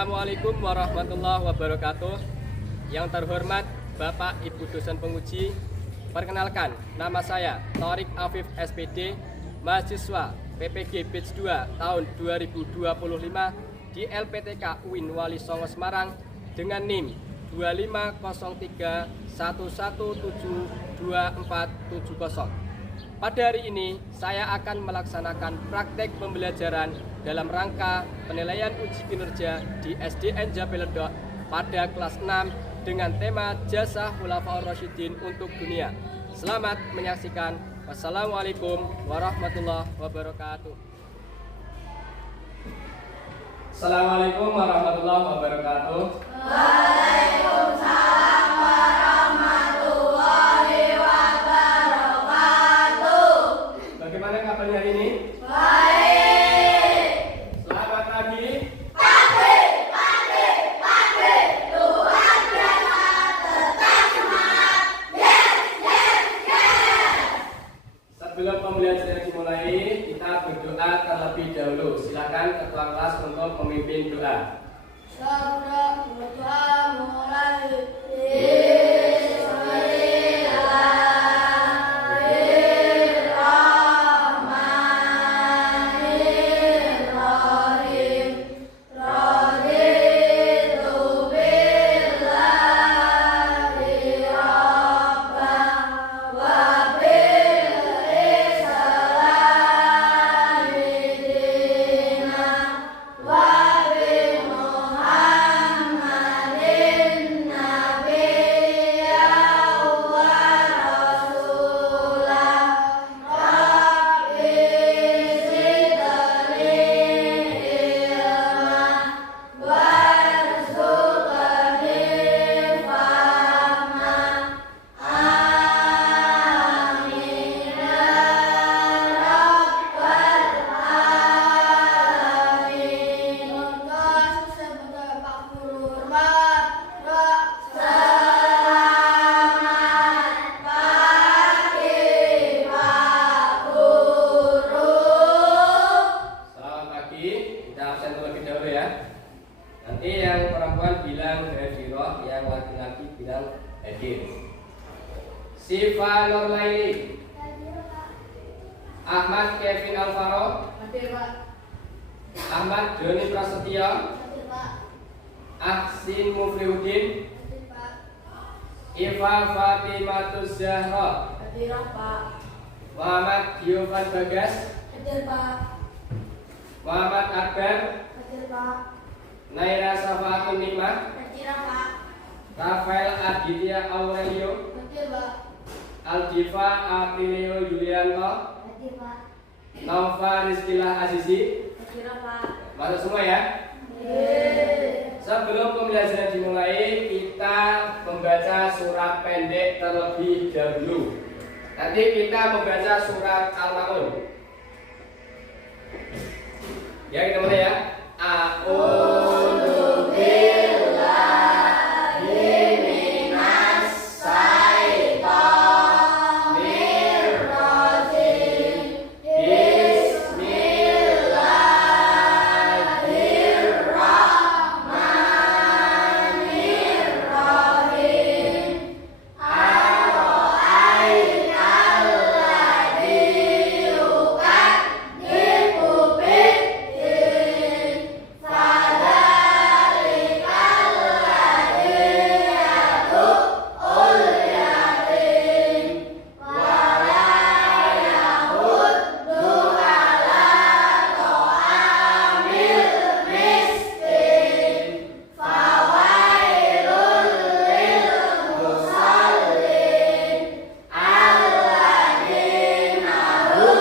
Assalamualaikum warahmatullahi wabarakatuh. Yang terhormat Bapak Ibu dosen penguji, perkenalkan nama saya Thorik Afif SPD, mahasiswa PPG Batch 2 tahun 2025 di LPTK UIN Wali Songo Semarang dengan NIM 250311724770. Pada hari ini, saya akan melaksanakan praktek pembelajaran dalam rangka penilaian uji kinerja di SDN Jabeledok pada kelas 6 dengan tema Jasa Khulafaur Rasyidin untuk Dunia. Selamat menyaksikan. Wassalamualaikum warahmatullahi wabarakatuh. Assalamualaikum warahmatullahi wabarakatuh. Waalaikumsalam warahmatullahi wabarakatuh. Bagaimana kabarnya hari ini? Baik. Selamat pagi. Pagi. Luar biasa, tetap semangat. Yes. Sebelum pembelajaran dimulai, kita berdoa terlebih dahulu. Silakan ketua kelas untuk memimpin doa. Sabda berdoa mulai. Nanti yang perempuan bilang Hadiroh, yang laki-laki bilang Hadir. Siva Nurlaini, Ahmad Kevin Alvaro, Hadir, Pak. Ahmad Doni Prasetyo, Hadir, Pak. Ahsin Muflihuddin, Hadir, Pak. Iva Fatimatus Zahra, Hadir, Pak. Muhammad Giovan Bagas, Hadir, Pak. Muhammad Akbar, Hadir, Pak. Naira Safaatun Nikmah, Hadir, Pak. Rafael Aditya Aurelio, Hadir, Pak. Aldiva Aprilio Yulianto, Hadir, Pak. Nova Rizkilah Azizi. Hadir, Pak. Masuk semua ya. Hadir. Sebelum pembelajaran dimulai, kita membaca surat pendek terlebih dahulu. Nanti kita membaca surat Al-Ma'un. Ya, kita mulai ya. A'udzu billahi minas syaitonir rajim. Bismillahirrahmanirrahim. Ara'aital ladzi yukadzibu bid-din. Fadzalikal ladzi yad'ul yatim wa la yahuddu 'ala ta'amil miskin. Fawailul lil musallin alladzina hum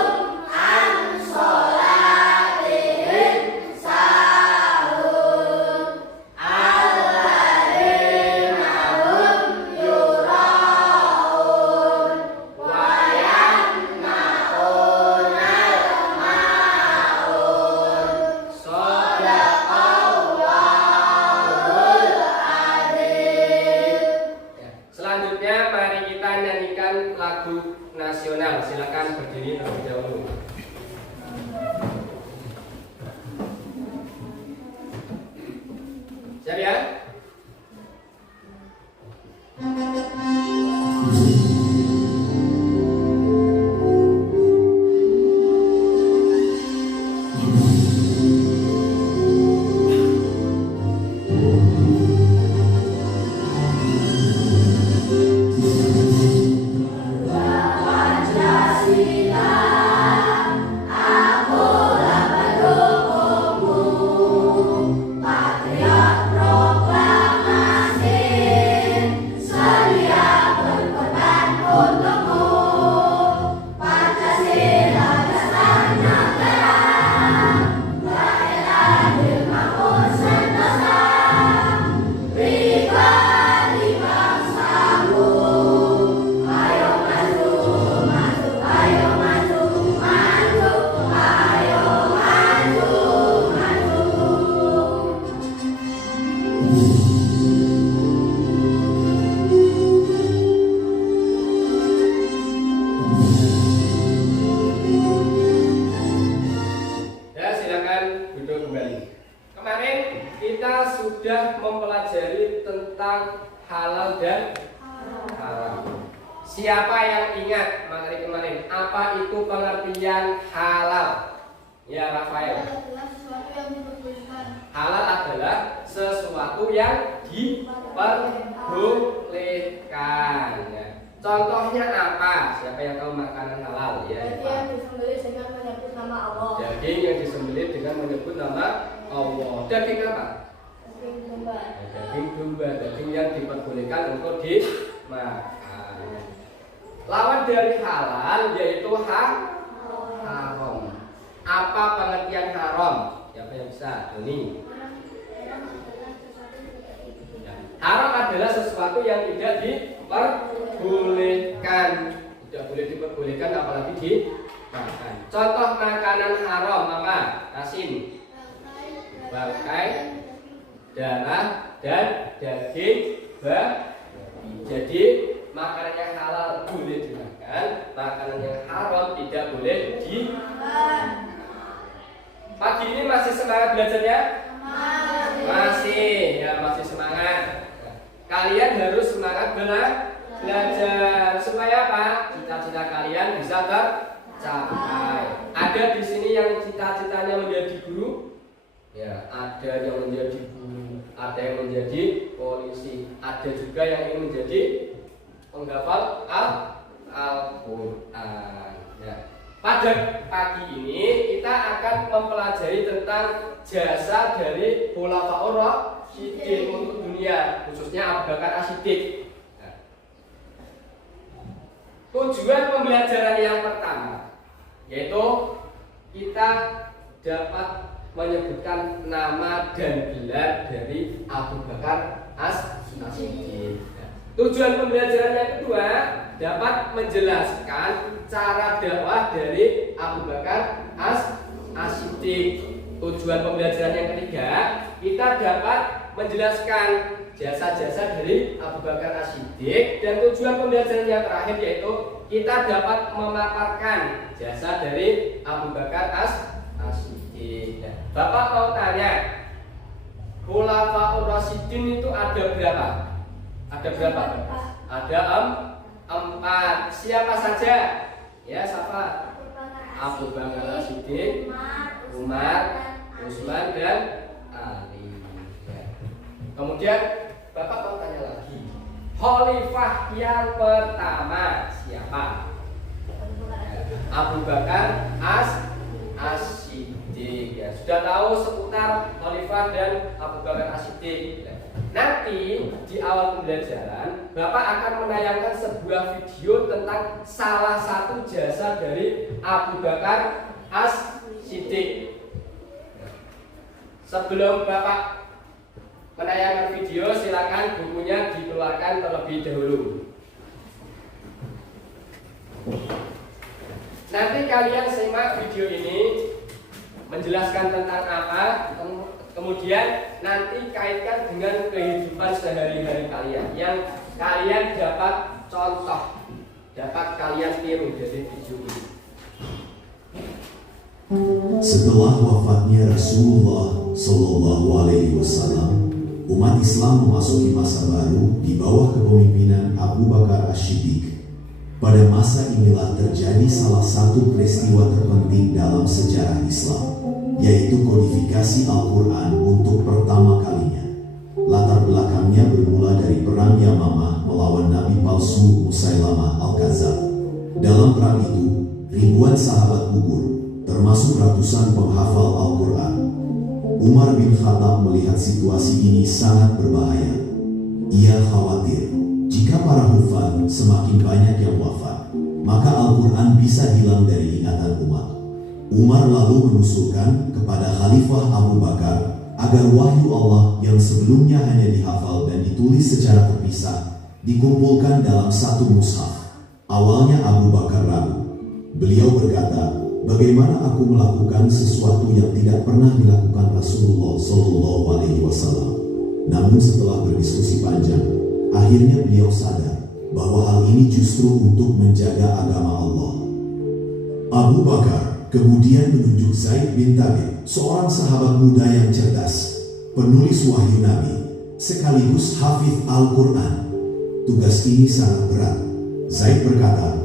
an sholatihim sahun alladzina hum yura'un wa yamna'unal ma'un. Shadaqallahul adzim. Selanjutnya mari kita nyanyikan lagu nasional. Silakan berdiri terlebih dahulu. sudah mempelajari tentang halal dan haram. Siapa yang ingat materi kemarin? Apa itu pengertian halal? Ya, Rafael. Halal adalah sesuatu yang diperbolehkan. Ya. Contohnya apa? Siapa yang tahu makanan halal? Ya, daging yang disembelih dengan menyebut nama Allah. Daging apa? Daging domba. Daging yang diperbolehkan untuk dimakan. Lawan dari halal yaitu haram. Apa pengertian haram? Siapa yang bisa? Ini. Haram adalah sesuatu yang tidak diperbolehkan. Tidak boleh diperbolehkan apalagi dimakan. Contoh makanan haram apa? Asin, bangkai, darah, dan daging babi. Jadi makanan yang halal boleh dimakan, makanan yang haram tidak boleh dimakan. Pagi ini masih semangat belajarnya? Masih, ya masih semangat. Kalian harus semangat belajar supaya apa? Cita-cita kalian bisa tercapai. Ada di sini yang cita-citanya menjadi guru, ya ada yang menjadi guru, ada yang menjadi polisi, ada juga yang ingin menjadi penghafal Al-Quran. Ya. Pada pagi ini kita akan mempelajari tentang jasa dari Khulafaur Rasyidin untuk dunia, khususnya Abu Bakar As-Siddiq. Nah, tujuan pembelajaran yang pertama yaitu kita dapat menyebutkan nama dan gelar dari Abu Bakar As-Siddiq. Tujuan pembelajaran yang kedua dapat menjelaskan cara dakwah dari Abu Bakar As-Siddiq. Tujuan pembelajaran yang ketiga kita dapat menjelaskan jasa-jasa dari Abu Bakar As-Siddiq. Dan tujuan pembelajaran yang terakhir yaitu kita dapat memaparkan jasa dari Abu Bakar As-Siddiq. Bapak mau tanya, Khulafaur Rasyidin itu ada berapa? Ada berapa? Ada 4. Siapa saja? Ya, siapa? Abu Bakar As-Siddiq, Umar, Utsman, dan Ali. Kemudian Bapak mau tanya lagi, khalifah yang pertama siapa? Abu Bakar As-Siddiq. Ya, sudah tahu seputar khalifah dan Abu Bakar As-Siddiq. Nanti di awal pembelajaran Bapak akan menayangkan sebuah video tentang salah satu jasa dari Abu Bakar As-Siddiq. Sebelum Bapak menayangkan video, silakan bukunya dikeluarkan terlebih dahulu. Nanti kalian simak video ini menjelaskan tentang apa, kemudian nanti kaitkan dengan kehidupan sehari-hari kalian yang kalian dapat contoh, dapat kalian tiru dari video ini. Setelah wafatnya Rasulullah Sallallahu Alaihi Wasallam, umat Islam memasuki masa baru di bawah kepemimpinan Abu Bakar As-Siddiq. Pada masa inilah terjadi salah satu peristiwa terpenting dalam sejarah Islam, yaitu kodifikasi Al-Quran untuk pertama kalinya. Latar belakangnya bermula dari perang Yamamah melawan Nabi palsu Musailamah Al-Kadzab. Dalam perang itu, ribuan sahabat gugur, termasuk ratusan penghafal Al-Quran. Umar bin Khattab melihat situasi ini sangat berbahaya. Ia khawatir, jika para hufaz semakin banyak yang wafat, maka Al-Quran bisa hilang dari ingatan umat. Umar lalu mengusulkan kepada Khalifah Abu Bakar agar wahyu Allah yang sebelumnya hanya dihafal dan ditulis secara terpisah dikumpulkan dalam satu mushaf. Awalnya Abu Bakar ragu. Beliau berkata, "Bagaimana aku melakukan sesuatu yang tidak pernah dilakukan Rasulullah SAW?" Namun setelah berdiskusi panjang, akhirnya beliau sadar bahwa hal ini justru untuk menjaga agama Allah. Abu Bakar kemudian menunjuk Zaid bin Thabit, seorang sahabat muda yang cerdas, penulis wahyu Nabi, sekaligus hafiz Al-Quran. Tugas ini sangat berat. Zaid berkata,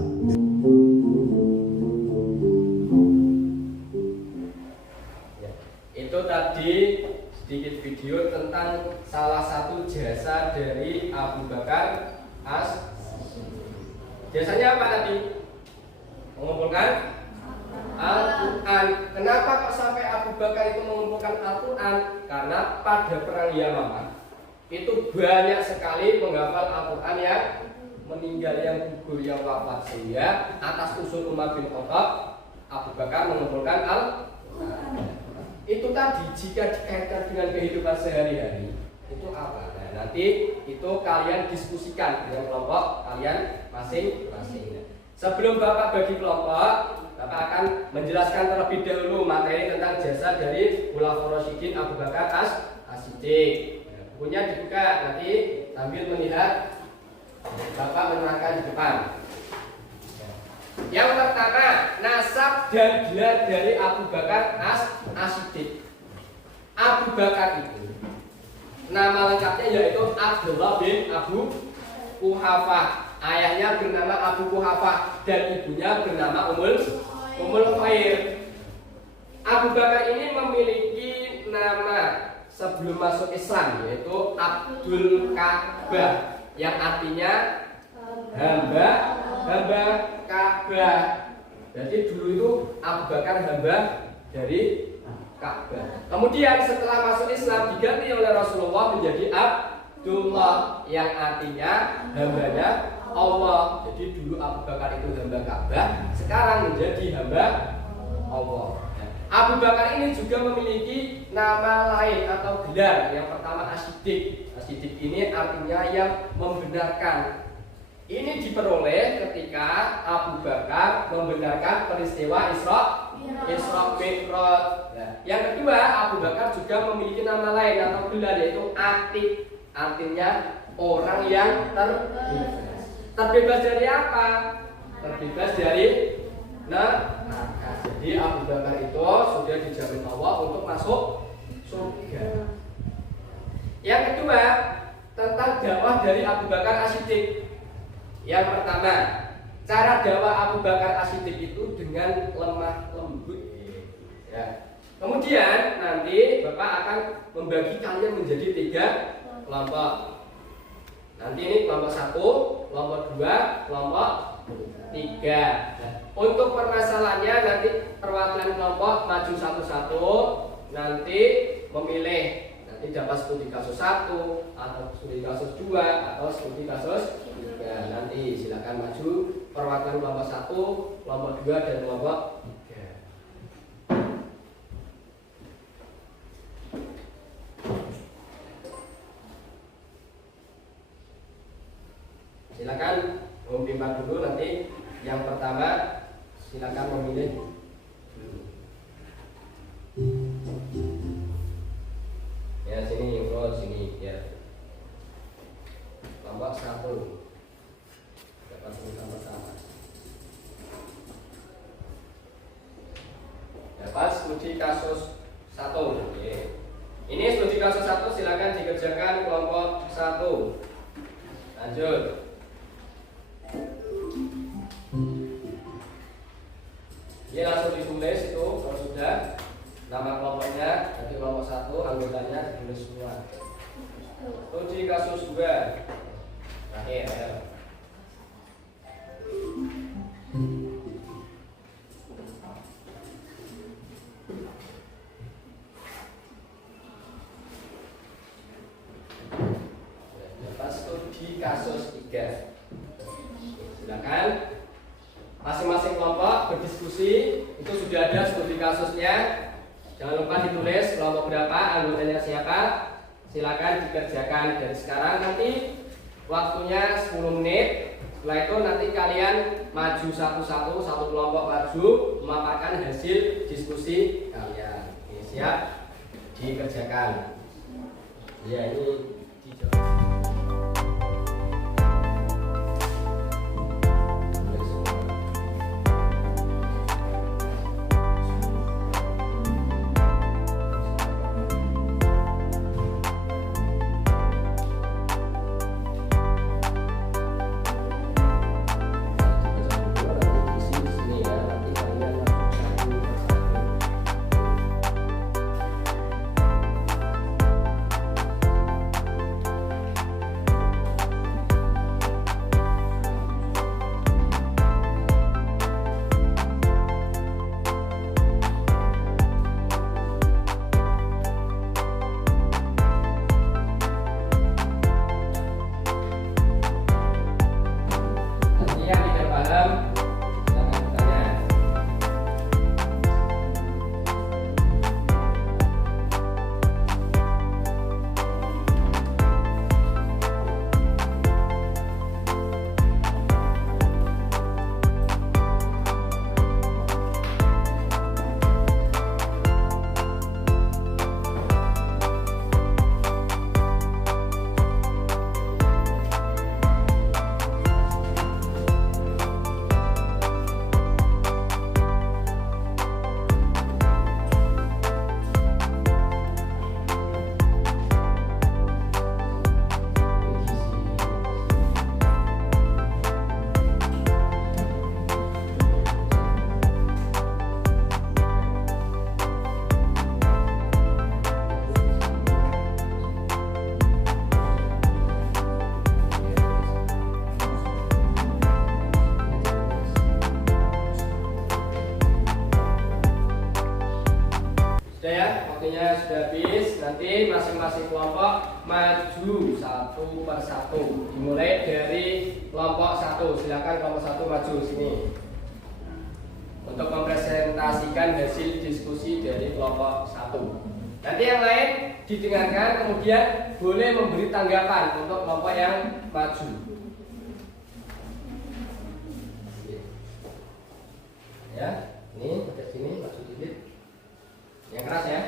itu tadi sedikit video tentang salah satu jasa dari Abu Bakar Jasanya apa tadi? Mengumpulkan Al-Quran. Kenapa kok sampai Abu Bakar itu mengumpulkan Al-Quran? Karena pada perang Yamamah itu banyak sekali penghafal Al-Quran yang meninggal, yang gugur, yang wafat. Sehingga atas usul Umar bin Khattab, Abu Bakar mengumpulkan Al-Quran. Itu tadi jika dikaitkan dengan kehidupan sehari-hari itu apa? Nah, nanti itu kalian diskusikan dengan kelompok kalian masing-masing. Sebelum Bapak bagi kelompok, Bapak akan menjelaskan terlebih dahulu materi tentang jasa dari Khulafaur Rasyidin Abu Bakar As-Siddiq. Bukunya dibuka nanti sambil melihat Bapak menerangkan di depan. Yang pertama, nasab dan gelar dari Abu Bakar As-Siddiq. Abu Bakar itu nama lengkapnya yaitu Abdullah bin Abu Quhafah. Ayahnya bernama Abu Quhafah dan ibunya bernama Ummul Khair. Abu Bakar ini memiliki nama sebelum masuk Islam yaitu Abdul Ka'bah, yang artinya hamba Ka'bah. Jadi dulu itu Abu Bakar hamba dari Ka'bah. Kemudian setelah masuk Islam diganti oleh Rasulullah menjadi Abdullah, yang artinya hambanya Allah. Jadi dulu Abu Bakar itu hamba Ka'bah, sekarang menjadi hamba Allah. Abu Bakar ini juga memiliki nama lain atau gelar. Yang pertama As-Siddiq. As-Siddiq ini artinya yang membenarkan. Ini diperoleh ketika Abu Bakar membenarkan peristiwa Isra Mi'raj. Yang kedua, Abu Bakar juga memiliki nama lain atau gelar yaitu Atik. Artinya orang yang terbebas. Terbebas dari apa? Terbebas dari neraka. Jadi Abu Bakar itu sudah dijamin Allah untuk masuk surga. Yang kedua, tentang dakwah dari Abu Bakar As-Siddiq. Yang pertama, cara dakwah Abu Bakar As-Siddiq itu dengan lemah lembut. Ya. Kemudian nanti Bapak akan membagi kalian menjadi 3 kelompok. Nanti ini kelompok 1, kelompok 2, kelompok 3. Nah, untuk permasalahannya nanti perwakilan kelompok maju satu-satu, nanti memilih. Nanti dapat studi kasus 1 atau studi kasus 2 atau studi kasus 3. Nanti silakan maju perwakilan kelompok 1, kelompok 2 dan kelompok 3. Silakan memimpin dulu, nanti yang pertama silakan memilih. Ya sini, bro, sini ya. Kelompok 1. Dapat sama-sama. Dapat studi kasus 1. Oke. Ini studi kasus 1 silakan dikerjakan kelompok 1. Lanjut. Ini langsung ditulis itu kalau sudah nama kelompoknya, nanti kelompok 1 anggotanya ditulis semua. Studi kasus 2. Terakhir ya. Studi kasus 3. Silakan masing-masing kelompok berdiskusi. Itu sudah ada studi kasusnya. Jangan lupa ditulis kelompok berapa, anggotanya siapa. Silakan dikerjakan dari sekarang. Nanti waktunya 10 menit. Setelah itu nanti kalian maju satu-satu, satu kelompok maju memaparkan hasil diskusi kalian. Oke, siap? Dikerjakan. Ya, ini dijawab. Sudah ya, waktunya sudah habis. Nanti masing-masing kelompok maju satu per satu. Dimulai dari kelompok 1. Silakan kelompok 1 maju sini untuk mempresentasikan hasil diskusi dari kelompok 1. Nanti yang lain didengarkan, kemudian boleh memberi tanggapan untuk kelompok yang maju. Ya, ini ke sini maju dikit. Yang keras ya.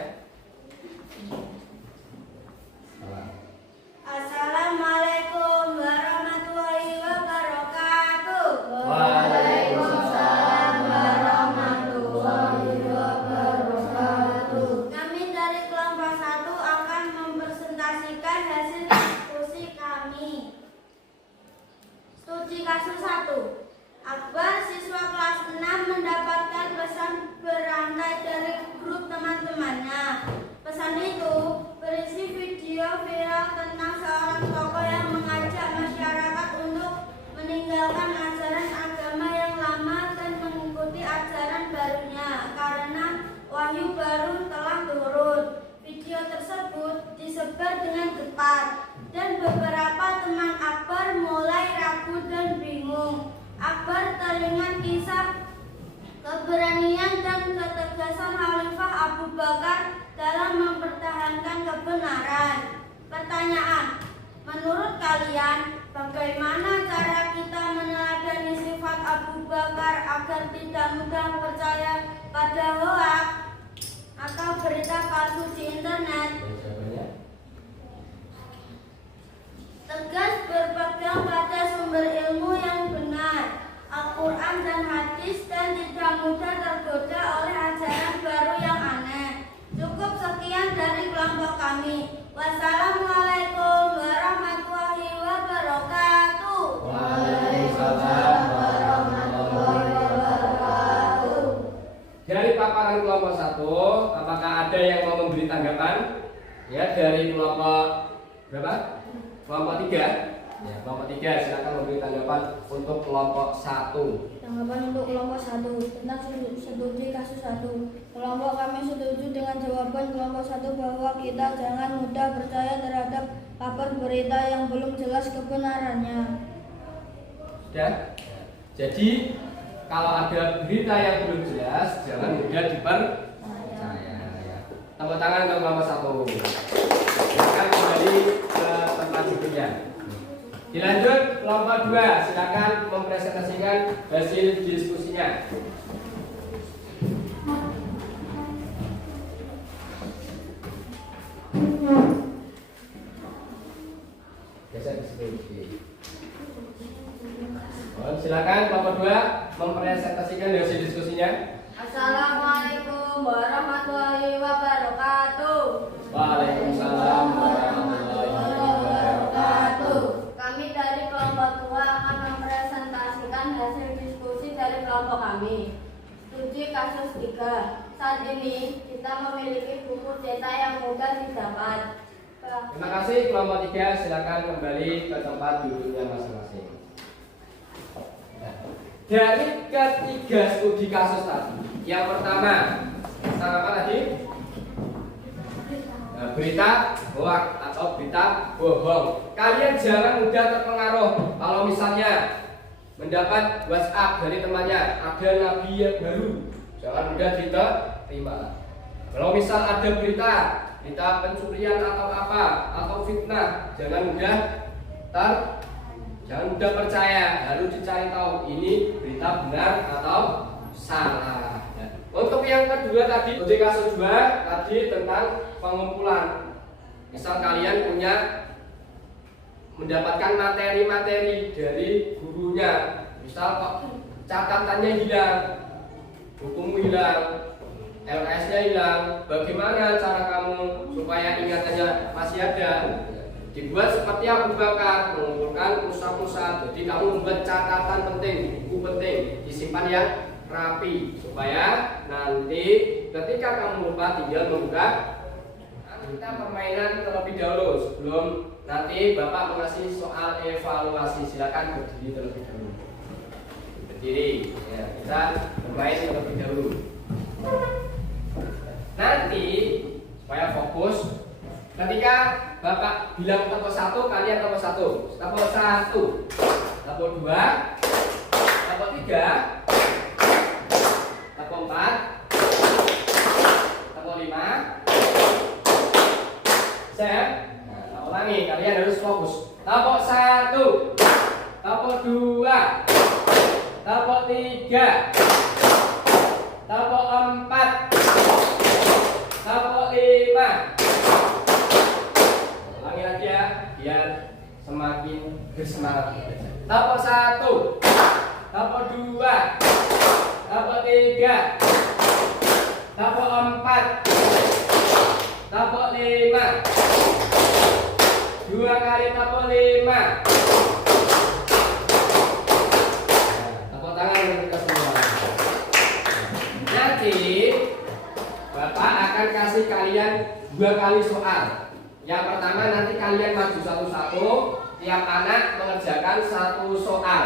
Assalamualaikum warahmatullahi wabarakatuh. Waalaikumsalam warahmatullahi wabarakatuh. Kami dari kelompok 1 akan mempresentasikan hasil diskusi kami. Studi kasus 1. Akbar, siswa kelas 6, mendapatkan pesan berantai dari grup teman-temannya. Pesan itu berisi video viral tentang seorang tokoh yang mengajak masyarakat untuk meninggalkan ajaran agama yang lama dan mengikuti ajaran barunya karena wahyu baru telah turun. Video tersebut disebar dengan cepat dan beberapa teman Akbar mulai ragu dan bingung. Akbar teringat kisah keberanian dan ketegasan Khalifah Abu Bakar dalam mempertahankan kebenaran. Pertanyaan, menurut kalian bagaimana cara kita meneladani sifat Abu Bakar agar tidak mudah percaya pada hoak atau berita palsu di internet? Tegas berpegang pada sumber ilmu yang benar, Al-Quran dan hadis, dan tidak mudah tergoda oleh ajaran baru yang aneh. Cukup sekian dari kelompok kami. Wassalamualaikum yang mau memberi tanggapan? Ya, dari kelompok berapa? Kelompok 3. Ya, kelompok 3 silakan memberi tanggapan untuk kelompok 1. Tanggapan untuk kelompok 1 tentang studi kasus 1. Kelompok kami setuju dengan jawaban kelompok 1 bahwa kita jangan mudah percaya terhadap kabar berita yang belum jelas kebenarannya. Sudah? Jadi kalau ada berita yang belum jelas, jangan mudah dipercaya. Ya. Tepuk tangan untuk kelompok 1. Silakan kembali ke tempat duduknya. Dilanjut kelompok 2, silakan mempresentasikan hasil diskusinya. Geser ke situ. Silakan kelompok 2 mempresentasikan hasil diskusinya. Assalamualaikum warahmatullahi wabarakatuh. Waalaikumsalam warahmatullahi wabarakatuh. Kami dari kelompok 2 akan mempresentasikan hasil diskusi dari kelompok kami. Studi kasus 3. Saat ini kita memiliki buku cetak yang mudah didapat. Terima kasih kelompok 3, silakan kembali ke tempat duduknya masing-masing. Dari ketiga studi kasus tadi, yang pertama tentang apa tadi? Berita hoax atau berita bohong. Kalian jangan mudah terpengaruh. Kalau misalnya mendapat WhatsApp dari temannya ada nabi yang baru, jangan mudah diterima. Kalau misal ada berita pencurian atau apa atau fitnah, jangan mudah percaya, harus dicari tahu ini berita benar atau salah. Untuk yang kedua tadi, studi kasus 2 tadi tentang pengumpulan. Misal kalian mendapatkan materi-materi dari gurunya, misal kok catatannya hilang, bukumu hilang, LS-nya hilang, bagaimana cara kamu supaya ingatannya masih ada? Dibuat seperti Abu Bakar, mengumpulkan pusat-pusat. Jadi kamu membuat catatan penting, buku penting, disimpan yang rapi supaya nanti ketika kamu lupa tinggal membuka. Kita permainan terlebih dahulu sebelum nanti Bapak mengasih soal evaluasi. Silakan berdiri terlebih dahulu. Berdiri. Ya, kita bermain terlebih dahulu. Nanti supaya fokus. Ketika Bapak bilang tepuk 1, kalian tepuk 1. Tepuk 1. Tepuk 2. Tepuk 3. Tepuk 4. Tepuk 5. Saya ulangi, kalian harus fokus. Tepuk 1. Tepuk 2. Tepuk 3. Tepuk 4. Tepuk 5. Ulangi lagi ya, biar semakin bersemangat. Tepuk 1. Tepuk 2. Tepuk 3. Tepuk 4. Tepuk 5. 2 kali tepuk 5. Tepuk tangan untuk kita semua. Nanti Bapak akan kasih kalian 2 kali soal. Yang pertama nanti kalian maju satu-satu, tiap anak mengerjakan 1 soal.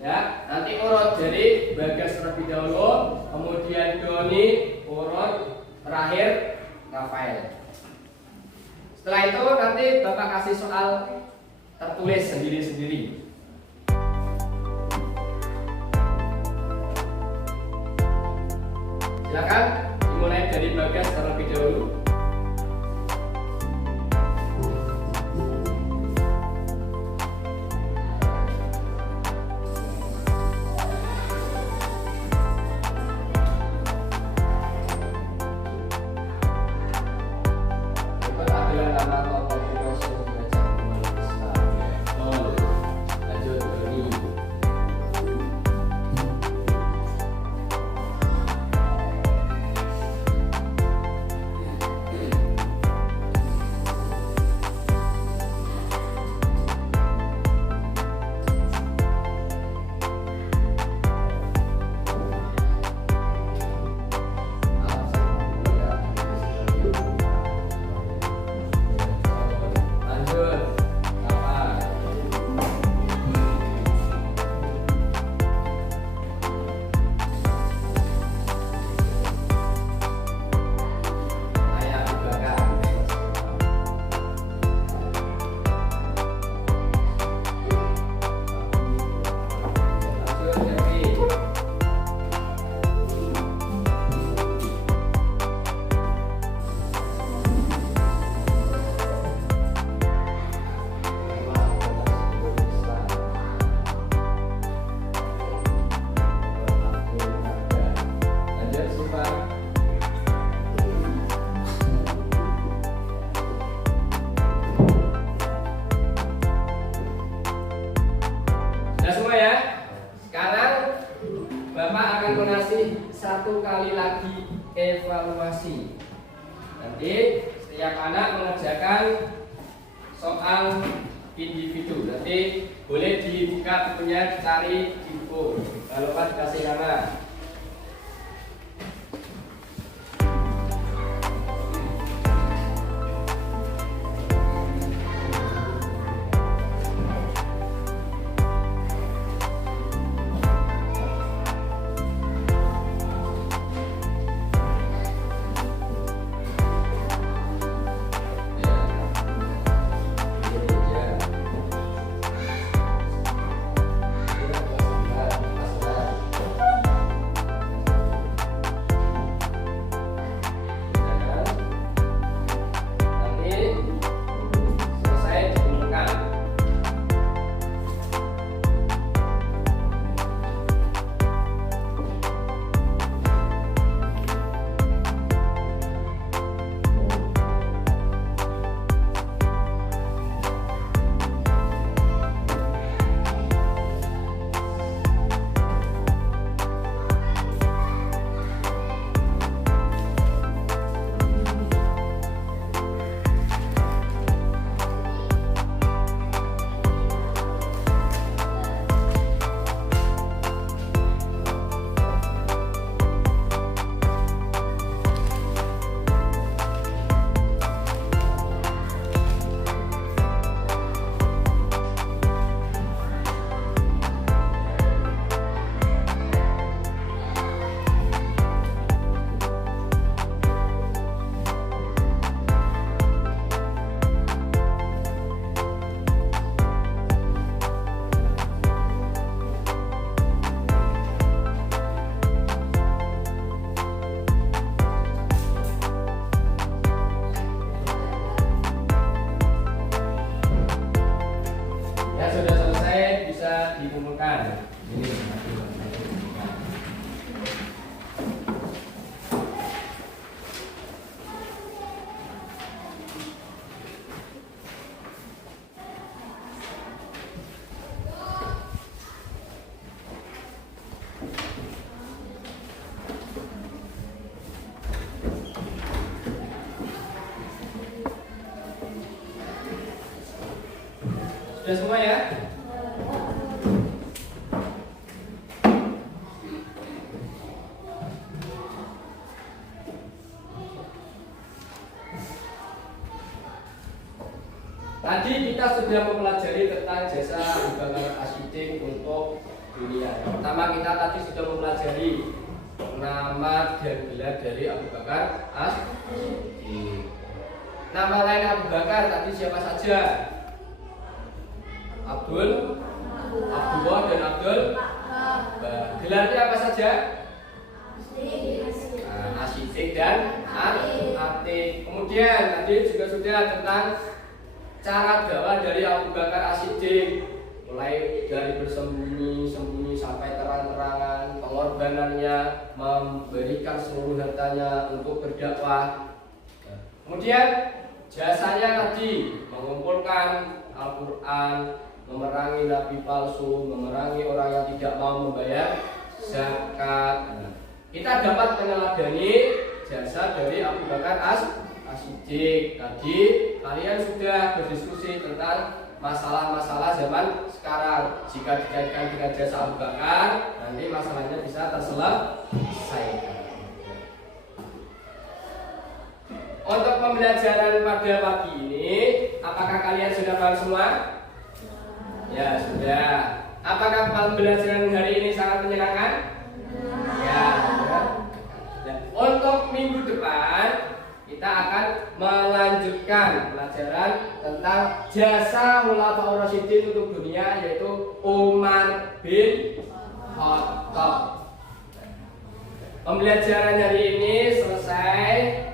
Ya, nanti urut dari Bagas terlebih dahulu, kemudian Doni, urut terakhir Rafael. Setelah itu nanti Bapak kasih soal tertulis sendiri-sendiri. Silakan dimulai dari Bagas terlebih dahulu. Bapak akan mengasih 1 kali lagi evaluasi. Nanti setiap anak mengerjakan soal individu. Nanti boleh dibuka bukunya, dicari di buku. Kalau lupa dikasih nama. dikumpulkan. Ini sudah semua ya? Tadi kita sudah mempelajari tentang jasa Abu Bakar As-Siddiq untuk dunia. Pertama kita tadi sudah mempelajari nama dan gelar dari Abu Bakar As-Siddiq. Nama lain Abu Bakar tadi siapa saja? Abdul, Abdullah dan Abdul. Gelarnya apa saja? As-Siddiq dan Atiq. Kemudian tadi juga sudah tentang cara dakwah dari Abu Bakar As-Siddiq, mulai dari bersembunyi-sembunyi sampai terang-terangan, pengorbanannya, memberikan seluruh hartanya untuk berdakwah. Kemudian jasanya tadi mengumpulkan Al-Quran, memerangi nabi palsu, memerangi orang yang tidak mau membayar zakat. Kita dapat meneladani jasa dari Abu Bakar As-Siddiq. Tadi kalian sudah berdiskusi tentang masalah-masalah zaman sekarang. Jika dikaitkan dengan jasa Abu Bakar, nanti masalahnya bisa terselesaikan. Untuk pembelajaran pada pagi ini, apakah kalian sudah paham semua? Ya, sudah. Apakah pembelajaran hari ini sangat menyenangkan? Ya. Untuk minggu depan kita akan melanjutkan pelajaran tentang jasa Khulafaur Rasyidin untuk dunia, yaitu Umar bin Khattab. Pembelajaran hari ini selesai.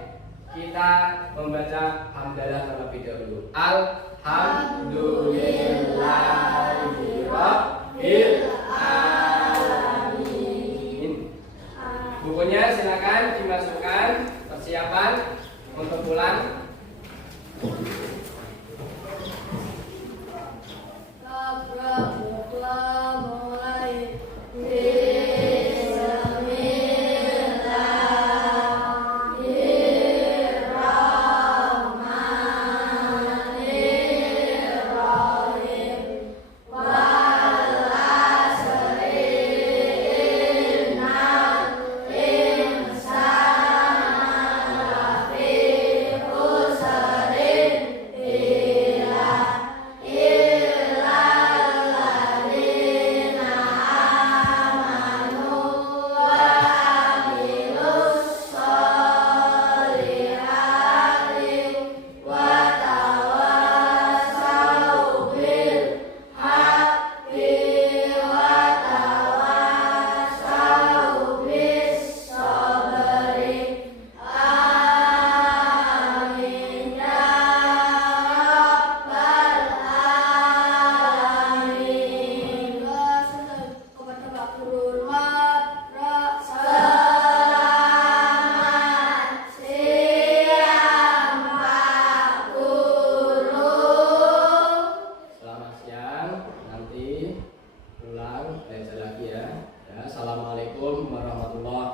Kita membaca hamdalah terlebih dahulu. Alhamdulillahirabbil alamin. Bukunya silakan dimasukkan, persiapan untuk pulang. Mulai warahmatullahi